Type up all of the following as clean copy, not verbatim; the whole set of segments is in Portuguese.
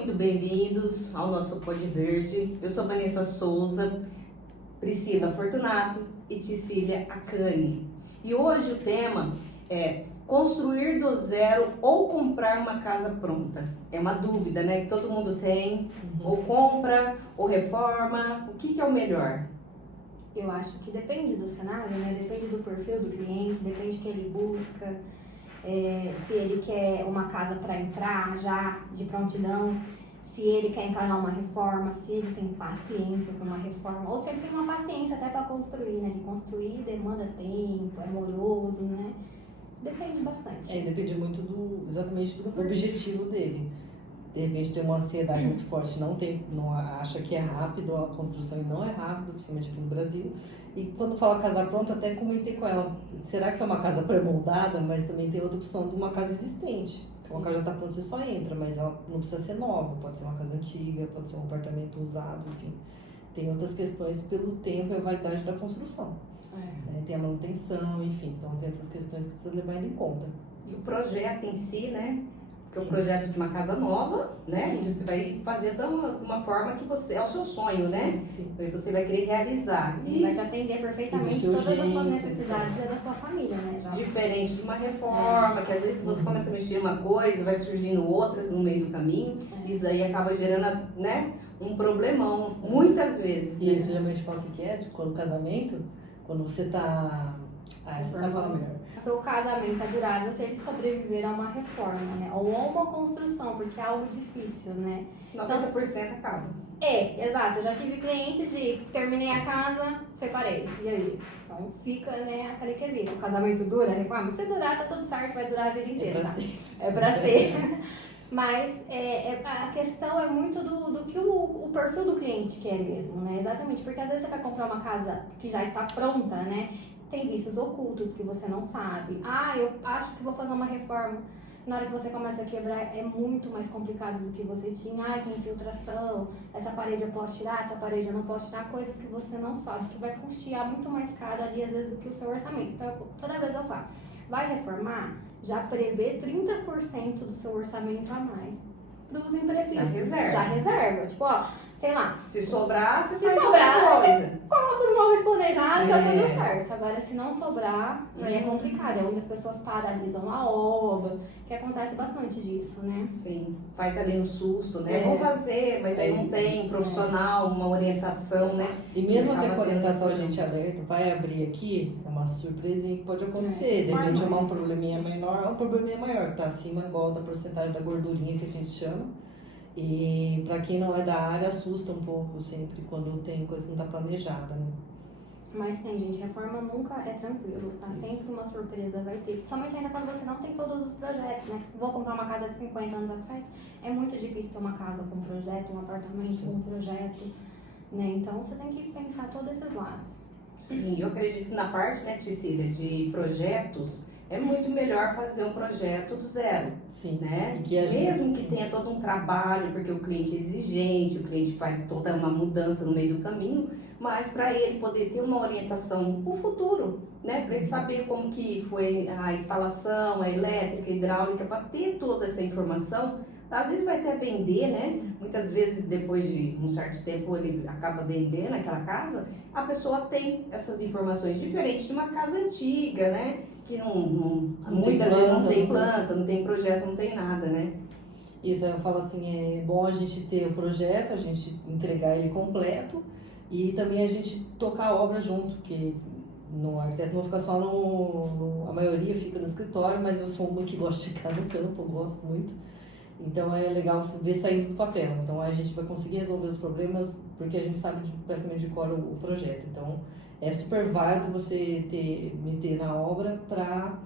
muito bem-vindos ao nosso Pod Verde. Eu sou Vanessa Souza, Priscila Fortunato e Cecília Acani. E hoje o tema é construir do zero ou comprar uma casa pronta. É uma dúvida, né, que todo mundo tem. Ou compra, ou reforma. O que é o melhor? Eu acho que depende do cenário, né? Depende do perfil do cliente, depende do que ele busca. Se ele quer uma casa para entrar já de prontidão, se ele quer encarar uma reforma, se ele tem paciência para uma reforma, ou se ele tem uma paciência até para construir, né? Que construir demanda tempo, é moroso, né? Depende bastante. Depende muito exatamente do objetivo dele. De repente tem uma ansiedade muito forte, não acha que é rápido a construção e não é rápido, principalmente aqui no Brasil. E quando fala casa pronta, até comentei com ela, será que é uma casa pré-moldada? Mas também tem outra opção de uma casa existente. Se uma casa já está pronta, você só entra, mas ela não precisa ser nova, pode ser uma casa antiga, pode ser um apartamento usado, enfim. Tem outras questões pelo tempo e a validade da construção. Né? Tem a manutenção, enfim, então tem essas questões que precisa levar em conta. E o projeto em si, né? Porque é um projeto de uma casa nova, né? Que você vai fazer de uma forma que é o seu sonho, né? Sim. E você vai querer realizar. Ele vai te atender perfeitamente todas as suas necessidades e da sua família, né? Diferente de uma reforma, que às vezes você começa a mexer em uma coisa, vai surgindo outras no meio do caminho. Isso aí acaba gerando, né? Um problemão, muitas vezes. E isso geralmente fala o que é, tipo, quando o casamento, quando você tá... você sabe falar melhor. Seu casamento é durável se ele sobreviver a uma reforma, né? Ou a uma construção, porque é algo difícil, né? 90% acaba. Exato. Eu já tive clientes de terminei a casa, separei. E aí? Então fica, né, aquele quesito. O casamento dura, a reforma? Se durar, tá tudo certo, vai durar a vida inteira. É pra ser. Mas a questão é muito do que o perfil do cliente quer mesmo, né? Exatamente, porque às vezes você vai comprar uma casa que já está pronta, né? Tem vícios ocultos que você não sabe. Eu acho que vou fazer uma reforma. Na hora que você começa a quebrar, é muito mais complicado do que você tinha. Tem infiltração, essa parede eu posso tirar, essa parede eu não posso tirar. Coisas que você não sabe, que vai custear muito mais caro ali, às vezes, do que o seu orçamento. Então, toda vez eu falo, vai reformar, já prevê 30% do seu orçamento a mais para os imprevistos. Já reserva. Tipo, sei lá. Se sobrar, você faz outra coisa. Coloca os móveis planejados, tá tudo certo. Agora, se não sobrar, aí é complicado. É onde as pessoas paralisam a obra, que acontece bastante disso, né? Sim. Faz ali no susto, né? Vou fazer, mas aí não tem profissional, uma orientação, né? E mesmo até com a orientação a gente alerta, vai abrir aqui, é uma surpresinha que pode acontecer. De repente um probleminha menor, um probleminha maior, tá acima igual da porcentagem da gordurinha que a gente chama. E para quem não é da área, assusta um pouco sempre quando tem coisa que não tá planejada, né? Mas tem, gente, reforma nunca é tranquilo, tá? Sempre uma surpresa vai ter. Somente ainda quando você não tem todos os projetos, né? Vou comprar uma casa de 50 anos atrás, é muito difícil ter uma casa com projeto, um apartamento com projeto, né? Então você tem que pensar todos esses lados. Sim, eu acredito que na parte, né, Cecília, de projetos, é muito melhor fazer um projeto do zero. Sim. Né? Mesmo que tenha todo um trabalho, porque o cliente é exigente, o cliente faz toda uma mudança no meio do caminho, mas para ele poder ter uma orientação para o futuro, né? Para ele saber como que foi a instalação, a elétrica, a hidráulica, para ter toda essa informação. Às vezes vai até vender, né? Muitas vezes depois de um certo tempo ele acaba vendendo aquela casa, a pessoa tem essas informações diferentes de uma casa antiga, né? Que muitas vezes não tem planta, não tem projeto, não tem nada, né? Isso, eu falo assim, é bom a gente ter o projeto, a gente entregar ele completo e também a gente tocar a obra junto, porque no arquiteto não fica só a maioria fica no escritório, mas eu sou uma que gosta de ficar no campo, eu gosto muito. Então é legal ver saindo do papel. Então a gente vai conseguir resolver os problemas porque a gente sabe praticamente de cor o projeto. Então é super válido você me ter na obra para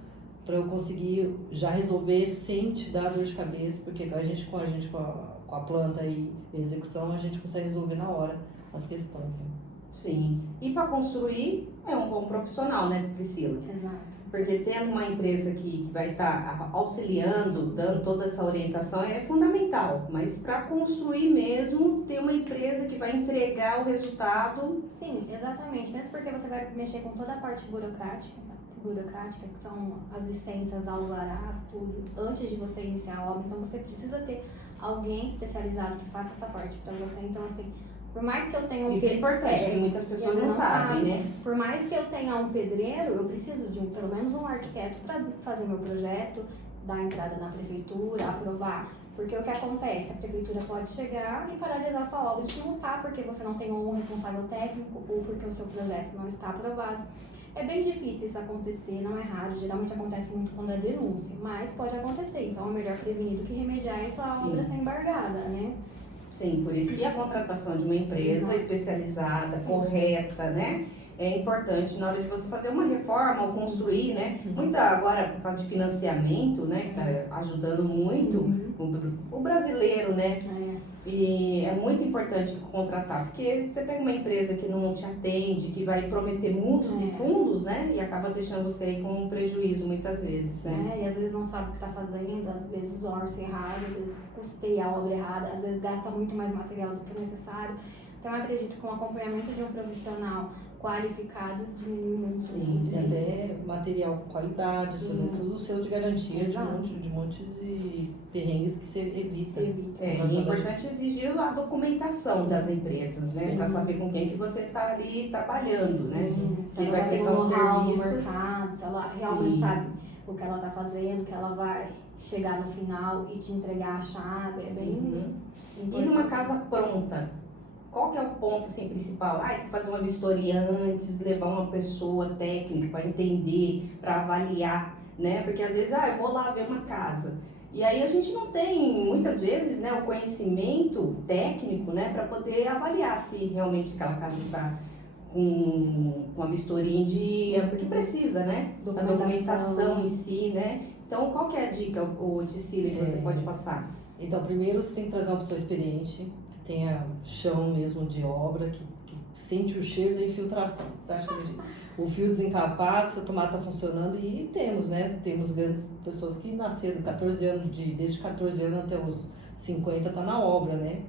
eu conseguir já resolver sem te dar dor de cabeça, porque com a planta e a execução a gente consegue resolver na hora as questões. Né? Sim. E para construir é um bom profissional, né, Priscila? Exato. Porque tendo uma empresa que vai estar auxiliando, dando toda essa orientação é fundamental. Mas para construir mesmo, ter uma empresa que vai entregar o resultado. Sim, exatamente. Mesmo porque você vai mexer com toda a parte burocrática, burocrática, que são as licenças, alvarás, tudo, antes de você iniciar a obra. Então você precisa ter alguém especializado que faça essa parte para você. Então, assim, por mais que eu tenha Isso é importante, porque muitas pessoas não sabem, né? Por mais que eu tenha um pedreiro, eu preciso de pelo menos um arquiteto para fazer meu projeto, dar entrada na prefeitura, aprovar. Porque o que acontece? A prefeitura pode chegar e paralisar sua obra e te multar porque você não tem um responsável técnico ou porque o seu projeto não está aprovado. É bem difícil isso acontecer, não é raro, geralmente acontece muito quando é denúncia, mas pode acontecer. Então é melhor prevenir do que remediar e sua obra ser embargada, né? Sim, por isso que a contratação de uma empresa especializada, correta, né? É importante na hora de você fazer uma reforma ou construir, né? Muita agora, por causa de financiamento, né? Que tá ajudando muito o brasileiro, né? E é muito importante contratar, porque você pega uma empresa que não te atende, que vai prometer mundos e fundos, né? E acaba deixando você aí com um prejuízo muitas vezes, né? E às vezes não sabe o que está fazendo, às vezes orça errado, às vezes custeia a obra errada, às vezes gasta muito mais material do que necessário. Então eu acredito que o acompanhamento de um profissional qualificado diminui muito. Sim, até material com qualidade, fazer tudo o seu de garantia, de um monte de perrengues que você evita. É importante exigir a documentação das empresas, né? Para saber com quem que você está ali trabalhando, né? Se ela vai prestar um serviço no mercado, se ela realmente sabe o que ela está fazendo, que ela vai chegar no final e te entregar a chave, é bem importante. E numa casa pronta, qual que é o ponto assim, principal? Tem que fazer uma vistoria antes, levar uma pessoa técnica para entender, para avaliar, né? Porque às vezes, eu vou lá ver uma casa. E aí a gente não tem, muitas vezes, né, o conhecimento técnico, né, para poder avaliar se realmente aquela casa está com a vistoria em dia, porque precisa, né? A documentação em si, né? Então, qual que é a dica, Ticília, que você pode passar? Então, primeiro você tem que trazer uma pessoa experiente, que tenha chão mesmo de obra, que sente o cheiro da infiltração, praticamente. O fio desencapado, se a tomada está funcionando, e temos, né? Temos grandes pessoas que nasceram desde 14 anos até os 50 tá na obra, né?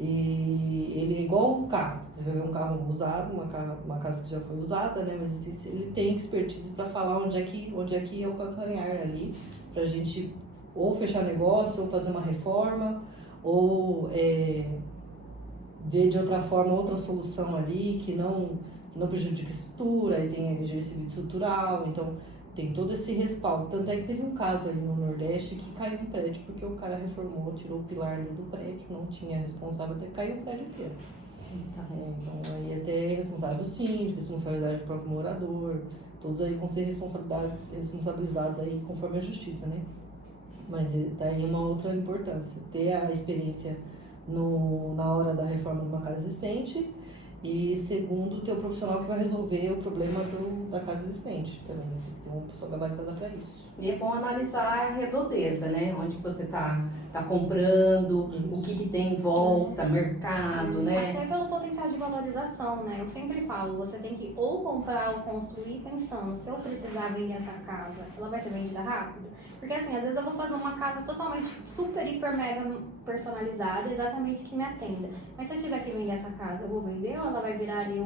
E ele é igual um carro, você vai ver um carro usado, uma casa que já foi usada, né? Mas ele tem expertise para falar onde é que é o calcanhar ali, pra gente ou fechar negócio, ou fazer uma reforma, ou ver de outra forma outra solução ali que não prejudica a estrutura, e tem energia civil estrutural, então tem todo esse respaldo. Tanto é que teve um caso ali no Nordeste que caiu um prédio, porque o cara reformou, tirou o pilar ali do prédio, não tinha responsável, até caiu o prédio inteiro. Então aí até responsável do síndico, responsabilidade do próprio morador, todos aí vão ser responsabilizados aí conforme a justiça, né? Mas daí é uma outra importância, ter a experiência na hora da reforma de uma casa existente, e segundo, ter o profissional que vai resolver o problema da casa existente também, tem que ter uma pessoa gabaritada para isso. E é bom analisar a redondeza, né? Onde você está comprando, o que tem em volta, mercado, né? Até pelo potencial de valorização, né? Eu sempre falo, você tem que ou comprar ou construir pensando, se eu precisar vender essa casa, ela vai ser vendida rápido? Porque assim, às vezes eu vou fazer uma casa totalmente super, hiper, mega personalizada, exatamente que me atenda. Mas se eu tiver que vender essa casa, eu vou vender ou ela vai virar ali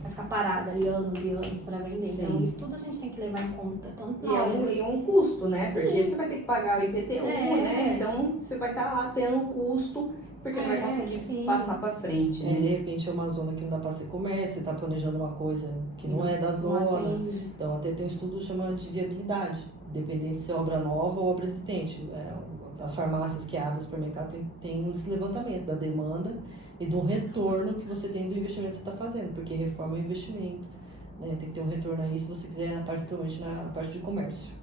vai ficar parada ali anos e anos para vender? Sim. Então isso tudo a gente tem que levar em conta. Tanto E um custo, né? Sim. Porque você vai ter que pagar o IPTU, né? Então você vai estar lá tendo um custo, porque não vai conseguir passar para frente, né? De repente é uma zona que não dá para ser comércio, você está planejando uma coisa que não é da zona. Então até tem um estudo chamado de viabilidade, dependendo se é obra nova ou obra existente. As farmácias que abrem o supermercado tem esse levantamento da demanda e do retorno que você tem do investimento que você está fazendo, porque reforma é investimento, né? Tem que ter um retorno aí se você quiser, principalmente na parte de comércio.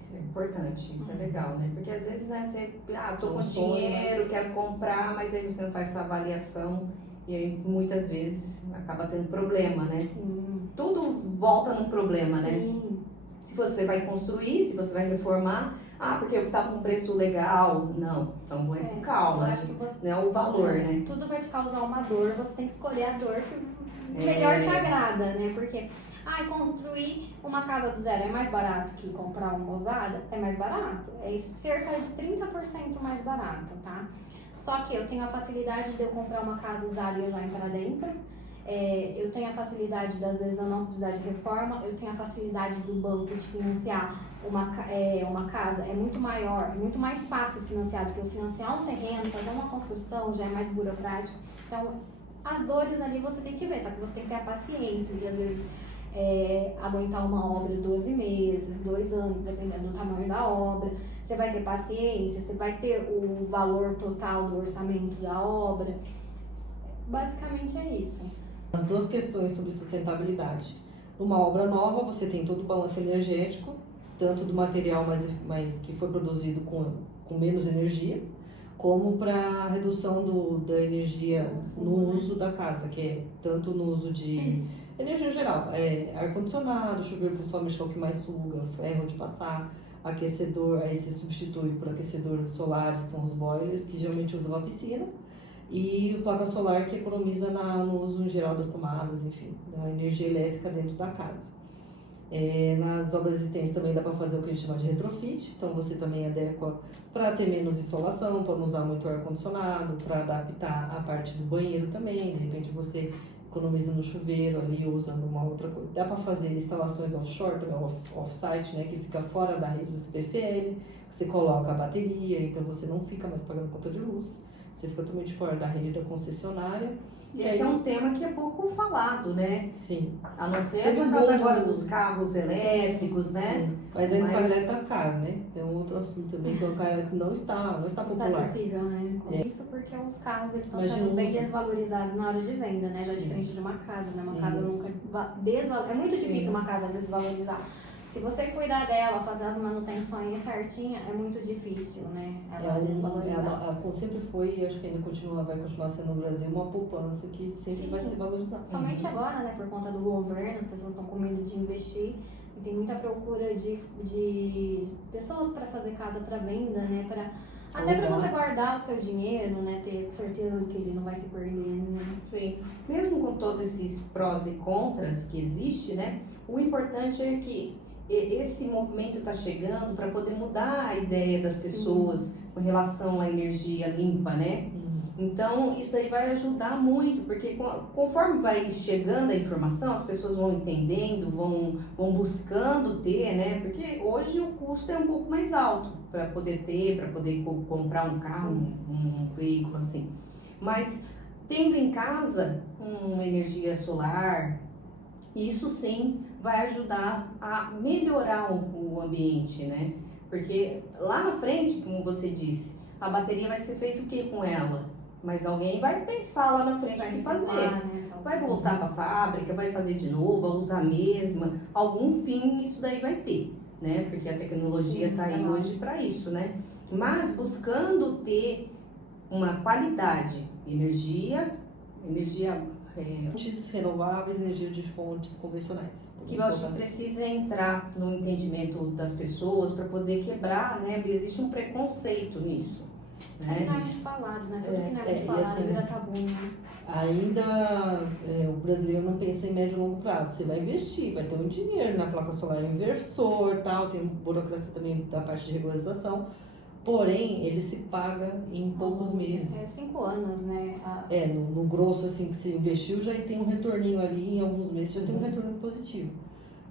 Isso é importante, isso é legal, né? Porque às vezes, né, você, tô com sonhos, dinheiro, quero comprar, mas aí você não faz essa avaliação e aí muitas vezes acaba tendo problema, né? Sim. Tudo volta num problema, né? Sim. Se você vai construir, se você vai reformar, porque tá com um preço legal, não, então vai com calma, né? O valor, né? Tudo vai te causar uma dor, você tem que escolher a dor que melhor te agrada, né? Porque, construir uma casa do zero é mais barato que comprar uma usada? É mais barato, é cerca de 30% mais barato, tá? Só que eu tenho a facilidade de eu comprar uma casa usada e eu já entrar dentro. eu tenho a facilidade de, às vezes, eu não precisar de reforma, eu tenho a facilidade do banco de financiar uma casa, é muito maior, é muito mais fácil financiar do que eu financiar um terreno, fazer uma construção, já é mais burocrático. Então, as dores ali você tem que ver, só que você tem que ter a paciência de, às vezes, aguentar uma obra 12 meses, 2 anos, dependendo do tamanho da obra. Você vai ter paciência, você vai ter o valor total do orçamento da obra. Basicamente é isso. As duas questões sobre sustentabilidade. Numa obra nova, você tem todo o balanço energético, tanto do material mais que foi produzido com menos energia, como para a redução da energia no uso da casa, que é tanto no uso de energia geral, ar-condicionado, chuveiro principalmente, que é o que mais suga, ferro de passar, aquecedor, aí se substitui por aquecedor solar, são os boilers, que geralmente usam a piscina, e placa solar que economiza no uso em geral das tomadas, enfim, da energia elétrica dentro da casa. Nas obras existentes também dá para fazer o que a gente chama de retrofit, então você também adequa para ter menos insolação, para não usar muito ar-condicionado, para adaptar a parte do banheiro também, de repente você economiza no chuveiro ali, usando uma outra coisa. Dá para fazer instalações offshore, também off-site, né, que fica fora da rede do CPFL, que você coloca a bateria, então você não fica mais pagando conta de luz. Você fica totalmente fora da rede da concessionária. Esse é um tema que é pouco falado, né? Sim. A não ser por causa agora dos carros elétricos, né? Sim. Mas ainda parece tá caro, né? Tem um outro assunto também que o cara não está popular. Está acessível, né? Isso porque os carros eles estão Imagina sendo bem desvalorizados na hora de venda, né? Já é diferente de uma casa, né? Uma casa nunca é muito difícil uma casa desvalorizar. Se você cuidar dela, fazer as manutenções certinha, é muito difícil, né? Ela desvalorizar. Sempre foi, e acho que ainda vai continuar sendo no Brasil, uma poupança que sempre vai ser valorizada. Somente agora, né? Por conta do governo, as pessoas estão com medo de investir. E tem muita procura de pessoas para fazer casa para venda, né? Até para você guardar o seu dinheiro, né? Ter certeza de que ele não vai se perder, né? Sim. Mesmo com todos esses prós e contras que existem, né? O importante é que esse movimento está chegando para poder mudar a ideia das pessoas com relação à energia limpa, né? Então, isso aí vai ajudar muito, porque conforme vai chegando a informação, as pessoas vão entendendo, vão buscando ter, né? Porque hoje o custo é um pouco mais alto para poder ter, para poder comprar um carro, um veículo assim. Mas, tendo em casa uma energia solar, isso sim vai ajudar a melhorar o ambiente, né? Porque lá na frente, como você disse, a bateria vai ser feito o que com ela? Mas alguém vai pensar lá na frente o que fazer. Né? Vai voltar para a fábrica, vai fazer de novo, vai usar a mesma. Algum fim isso daí vai ter, né? Porque a tecnologia está aí hoje para isso, né? Mas buscando ter uma qualidade, fontes renováveis, energia de fontes convencionais. Que eu acho que precisa entrar no entendimento das pessoas para poder quebrar, né? Porque existe um preconceito nisso. Né? É muito falado, né? Tudo que não é muito falado assim, vira tabu, né? Ainda o brasileiro não pensa em médio e longo prazo. Você vai investir, vai ter um dinheiro na placa solar inversor, tal, tem burocracia também da parte de regularização. Porém, ele se paga em poucos meses. 5 anos, né? No grosso, assim, que você investiu, já tem um retorninho ali, em alguns meses já tem um retorno positivo.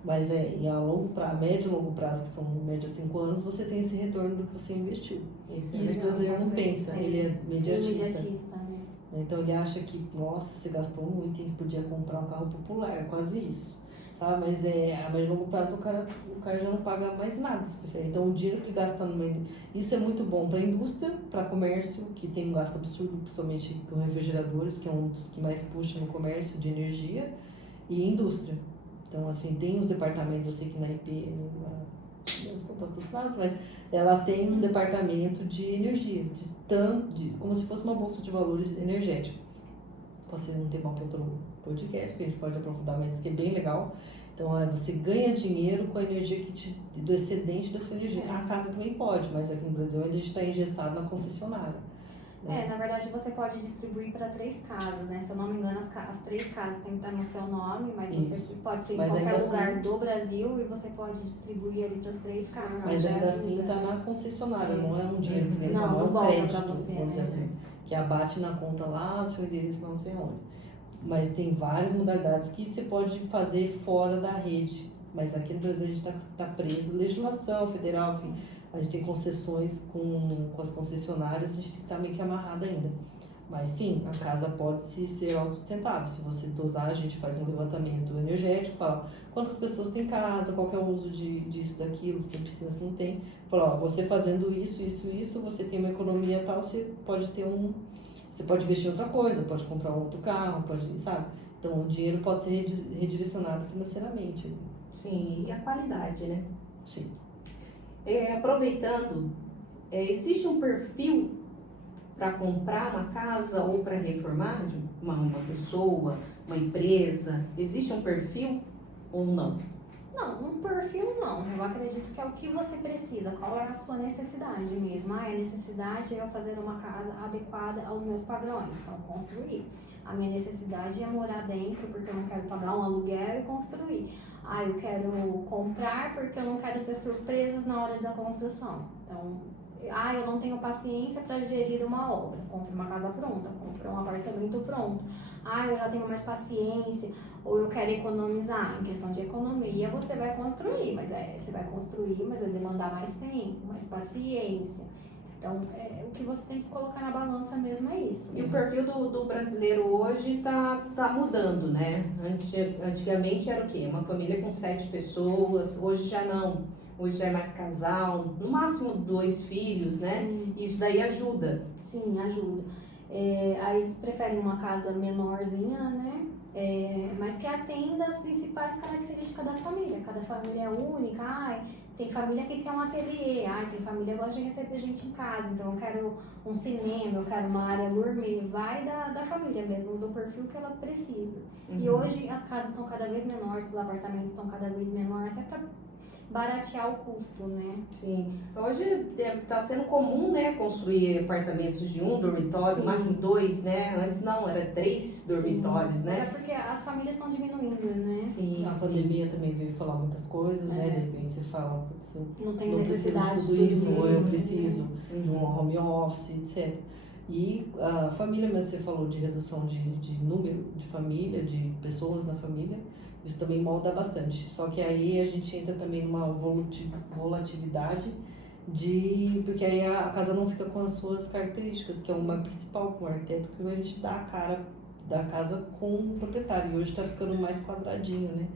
Mas a longo prazo, médio e longo prazo, que são média 5 anos, você tem esse retorno do que você investiu. Isso o brasileiro não pensa, ele é imediatista. Né? Então ele acha que, nossa, você gastou muito e podia comprar um carro popular, é quase isso. Sabe? Mas a médio e longo prazo o cara já não paga mais nada, se preferir. Então o dinheiro que gasta isso é muito bom para a indústria, para comércio, que tem um gasto absurdo, principalmente com refrigeradores, que é um dos que mais puxa no comércio de energia, e indústria. Então, assim, tem os departamentos, eu sei que na IP, não estou patrocinados, mas ela tem um departamento de energia, como se fosse uma bolsa de valores energética. Pode ser um tema para outro podcast, que a gente pode aprofundar, mas que é bem legal. Então, você ganha dinheiro com a energia do excedente da sua energia. A casa também pode, mas aqui no Brasil a gente está engessado na concessionária. Na verdade você pode distribuir para 3 casas, né? Se eu não me engano, as 3 casas tem que estar no seu nome, mas você pode ser em qualquer lugar do Brasil e você pode distribuir ali para as 3 casas. Mas ainda assim está na concessionária, não é um dinheiro que vem, não é um crédito, para você, vamos dizer assim, que abate na conta lá do seu endereço, não sei onde. Mas tem várias modalidades que você pode fazer fora da rede. Mas aqui no Brasil a gente está preso, legislação federal, enfim, a gente tem concessões com as concessionárias, a gente está meio que amarrado ainda. Mas sim, a casa pode ser autossustentável. Se você dosar, a gente faz um levantamento energético, fala quantas pessoas tem casa, qual que é o uso disso, daquilo, se tem piscina, se não tem. Fala, ó, você fazendo isso, você tem uma economia tal, você pode você pode investir em outra coisa, pode comprar um outro carro, pode, sabe? Então o dinheiro pode ser redirecionado financeiramente. Sim, e a qualidade, né? Sim. Aproveitando, existe um perfil para comprar uma casa ou para reformar de uma pessoa, uma empresa? Existe um perfil ou não? Não, um perfil não. Eu acredito que é o que você precisa, qual é a sua necessidade mesmo. A necessidade é eu fazer uma casa adequada aos meus padrões, então construir. A minha necessidade é morar dentro porque eu não quero pagar um aluguel e construir. Eu quero comprar porque eu não quero ter surpresas na hora da construção. Então, eu não tenho paciência para gerir uma obra. Compre uma casa pronta, compre um apartamento pronto. Eu já tenho mais paciência, ou eu quero economizar. Em questão de economia, você vai construir, mas vai demandar mais tempo, mais paciência. Então, o que você tem que colocar na balança mesmo é isso. E o perfil do brasileiro hoje tá mudando, né? Antigamente era o quê? Uma família com 7 pessoas, hoje já não. Hoje já é mais casal, no máximo 2 filhos, né? Sim. Isso daí ajuda. Sim, ajuda. Aí eles preferem uma casa menorzinha, né? Mas que atenda as principais características da família. Cada família é única. Tem família que quer um ateliê, tem família que gosta de receber gente em casa, então eu quero um cinema, eu quero uma área gourmet. Vai da família mesmo, do perfil que ela precisa. E hoje as casas estão cada vez menores, os apartamentos estão cada vez menores, até para baratear o custo, né? Sim. Hoje está sendo comum, né, construir apartamentos de 1 dormitório, mais de 2, né? Antes não, era 3 dormitórios, Sim. né? É porque as famílias estão diminuindo, né? Sim. A pandemia também veio falar muitas coisas, né? De repente você fala, putz, não tem não necessidade preciso de de tudo isso, ou eu preciso Uhum. de um home office, etc. E a família mesmo, você falou de redução de número de família, de pessoas na família, isso também molda bastante. Só que aí a gente entra também numa volatilidade porque aí a casa não fica com as suas características, que é uma principal com o arquiteto, que a gente dá a cara da casa com o proprietário. E hoje está ficando mais quadradinho, né?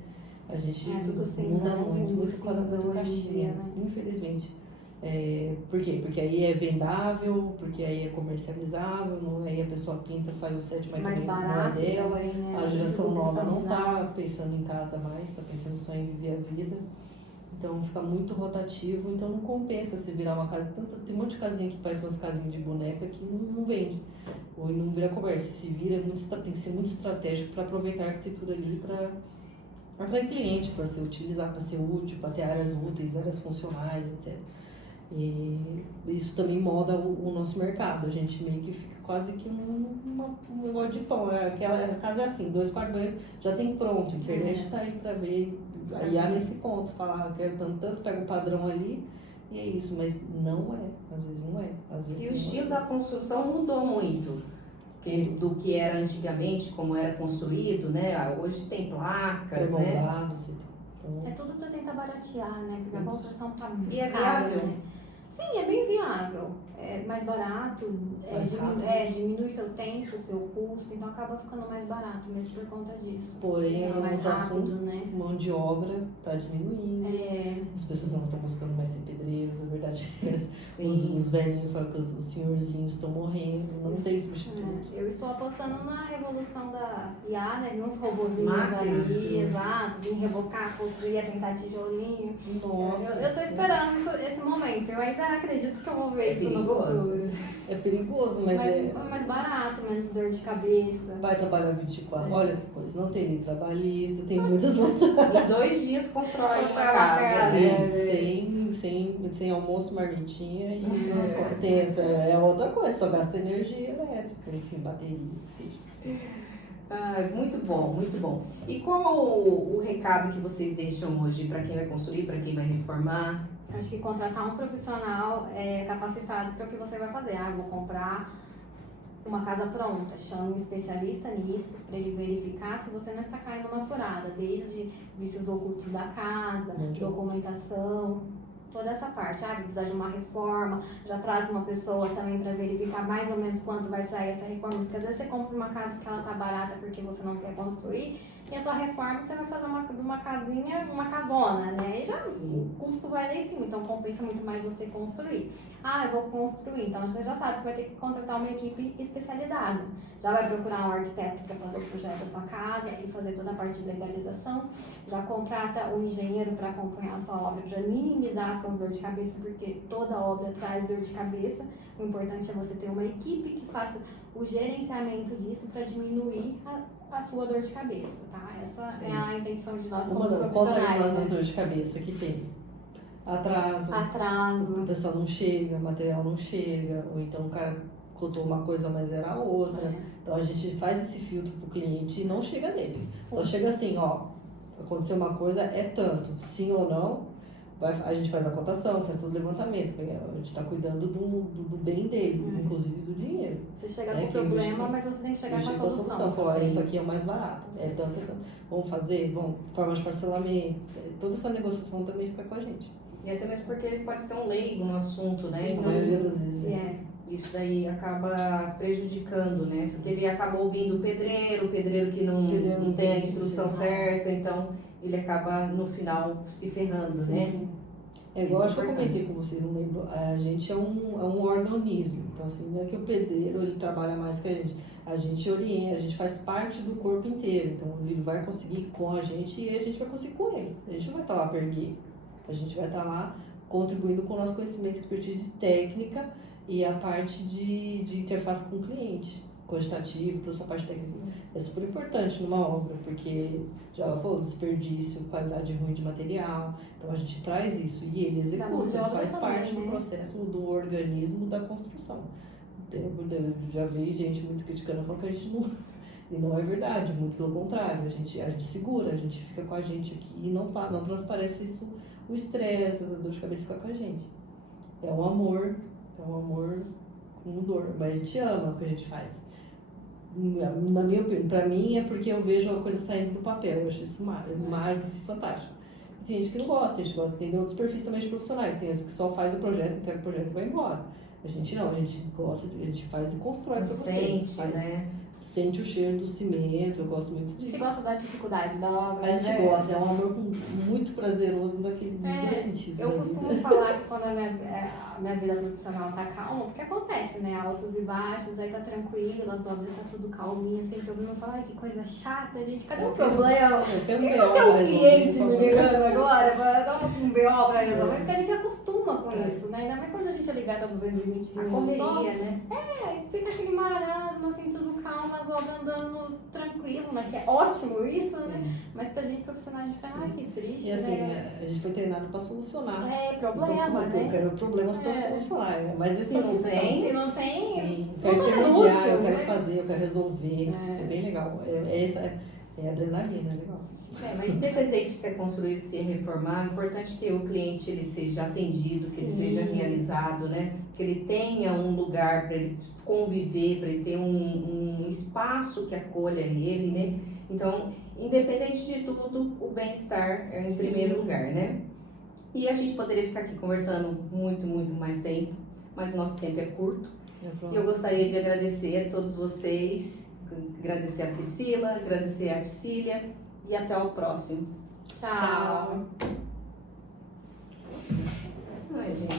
A gente tudo cinza, muda né? muito quadrado Cinza hoje em caixinha, dia, né? infelizmente. Por quê? Porque aí é vendável, porque aí é comercializável, aí a pessoa pinta, faz o set, mas mais também não é barato dela. também, né? A geração nova não customizar. tá pensando em casa mais, tá pensando só em viver a vida. Então fica muito rotativo, então não compensa se virar uma casa. Tem um monte de casinha que faz umas casinhas de boneca que não vende. Ou não vira comércio. Se vira, tem que ser muito estratégico para aproveitar a arquitetura ali para atrair cliente, para ser utilizar, para ser útil, para ter áreas úteis, áreas funcionais, etc. E isso também molda o nosso mercado. A gente meio que fica quase que um negócio de pão. A casa é assim, 2 quartos de banho já tem pronto, a internet tá aí para ver. Aí há nesse ponto, falar, quero tanto, pega o padrão ali e é isso, mas não é, às vezes não é. Às vezes E o estilo da construção mudou muito do que era antigamente, como era construído, né? Hoje tem placas, né? Pré-moldados, É tudo para tentar baratear, né? Porque a construção tá muito E é cara, viável? né? Sim, é bem viável. É mais barato, Mais rápido. diminui seu tempo, seu custo, então acaba ficando mais barato mesmo por conta disso. Porém, É mais outro rápido, assunto, né? mão de obra está diminuindo. As pessoas não estão buscando mais ser pedreiros, a verdade é que os velhinhos, os senhorzinhos estão morrendo, não tem substituto. Eu estou apostando na revolução da IA, né? Vi uns robozinhos Máquinas. ali, exato, vim rebocar, construir, assentar tijolinho. Nossa, Eu tô esperando esse momento, eu ainda acredito que eu vou ver isso no futuro. é perigoso, mas é. Mais barato, menos dor de cabeça. Vai trabalhar 24, olha que coisa, não tem lei trabalhista, tem muitas vantagens. Em 2 dias constrói uma Constrói uma casa. casa. Né? Sem almoço, marmitinha e tem essa é outra coisa, só gasta energia elétrica, enfim, bateria, que seja. Muito bom, muito bom. E qual o recado que vocês deixam hoje para quem vai construir, para quem vai reformar? Acho que contratar um profissional capacitado para o que você vai fazer. Vou comprar uma casa pronta, chame um especialista nisso para ele verificar se você não está caindo numa furada, desde vícios ocultos da casa, documentação, toda essa parte. Precisa de uma reforma, já traz uma pessoa também para verificar mais ou menos quanto vai sair essa reforma, porque às vezes você compra uma casa que ela tá barata porque você não quer construir, e a sua reforma você vai fazer uma casinha, uma casona, né? E já o custo vai lá em cima, então compensa muito mais você construir. Eu vou construir, então você já sabe que vai ter que contratar uma equipe especializada. Já vai procurar um arquiteto para fazer o projeto da sua casa e fazer toda a parte de legalização. Já contrata um engenheiro para acompanhar a sua obra, para minimizar as suas dores de cabeça, porque toda obra traz dor de cabeça. O importante é você ter uma equipe que faça o gerenciamento disso para diminuir a sua dor de cabeça, tá? Essa é a intenção de nós como profissionais. Conta aí umas dores de cabeça que tem. Atraso. O pessoal não chega, o material não chega, ou então o cara contou uma coisa, mas era outra. Então a gente faz esse filtro pro cliente e não chega nele. Só chega assim, aconteceu uma coisa, é tanto, sim ou não, a gente faz a cotação, faz todo o levantamento, porque a gente está cuidando do bem dele, inclusive do dinheiro. Você chega com o problema, mas você tem que chegar com a solução. Falar, isso aqui é o mais barato, é tanto. Vamos fazer, forma de parcelamento, toda essa negociação também fica com a gente. E até mesmo porque ele pode ser um leigo no assunto, né? Sim, a maioria das vezes. Isso daí acaba prejudicando, né? Porque ele acaba ouvindo o pedreiro que não tem a instrução certa, então ele acaba no final se ferrando, né? É igual acho que eu comentei com vocês, não lembro, a gente é um organismo, então assim, não é que o pedreiro ele trabalha mais que a gente orienta, a gente faz parte do corpo inteiro, então ele vai conseguir com a gente e a gente vai conseguir com eles, a gente não vai estar lá perdido, a gente vai estar lá contribuindo com o nosso conhecimento, expertise técnica e a parte de interface com o cliente, quantitativo, toda essa parte técnica. É super importante numa obra, porque já falou, desperdício, qualidade ruim de material, então a gente traz isso e ele executa, ele faz parte do processo do organismo da construção. Eu já vi gente muito criticando, falando que a gente não... E não é verdade, muito pelo contrário, a gente segura, a gente fica com a gente aqui e não transparece isso, o estresse, a dor de cabeça fica com a gente. É um amor com dor, mas a gente ama o que a gente faz. Na minha opinião, pra mim é porque eu vejo a coisa saindo do papel, eu acho isso mágico, isso fantástico. Tem gente que não gosta, tem gente que gosta, tem outros perfis também de profissionais, tem gente que só faz o projeto, entrega o projeto e vai embora. A gente não, a gente gosta, a gente faz e constrói pra você. Sente, né? Sente o cheiro do cimento, eu gosto muito disso. Você gosta da dificuldade da obra, A gente gosta, é um amor muito prazeroso dos dois sentidos. Eu costumo falar que quando a minha vida profissional tá calma, porque acontece, né? Altos e baixos, aí tá tranquilo, as obras tá tudo calminha, sem problema. Eu falo, ai, que coisa chata, gente, cadê o problema? Cadê o cliente me ligando agora pra dar um BO pra resolver? Porque a gente acostuma com isso, né? Ainda mais quando a gente é ligado a 220 A minutos só. correria, né? Fica aquele marasmo, assim, tudo calmo, as obras andando tranquilo, né? Que é ótimo isso, né? Mas pra gente profissional, a gente fala, ai, que triste, e assim, né? a gente foi treinado pra solucionar. Problema, então, né? Eu quero problemas pra solucionar, mas Se não tem, se não tem, sim, eu não quero tá sendo intermediar, útil, eu quero né? fazer, eu quero resolver. É bem legal. É adrenalina, é legal. Mas independente se é construir, se é reformar, é importante que o cliente ele seja atendido, que ele seja realizado, né? Que ele tenha um lugar para ele conviver, para ele ter um espaço que acolha ele, né? Então, independente de tudo, o bem-estar é em primeiro lugar, né? E a gente poderia ficar aqui conversando muito mais tempo, mas o nosso tempo é curto. E eu gostaria de agradecer a todos vocês, agradecer a Priscila, agradecer a Arcília e até o próximo. Tchau. Ai, gente.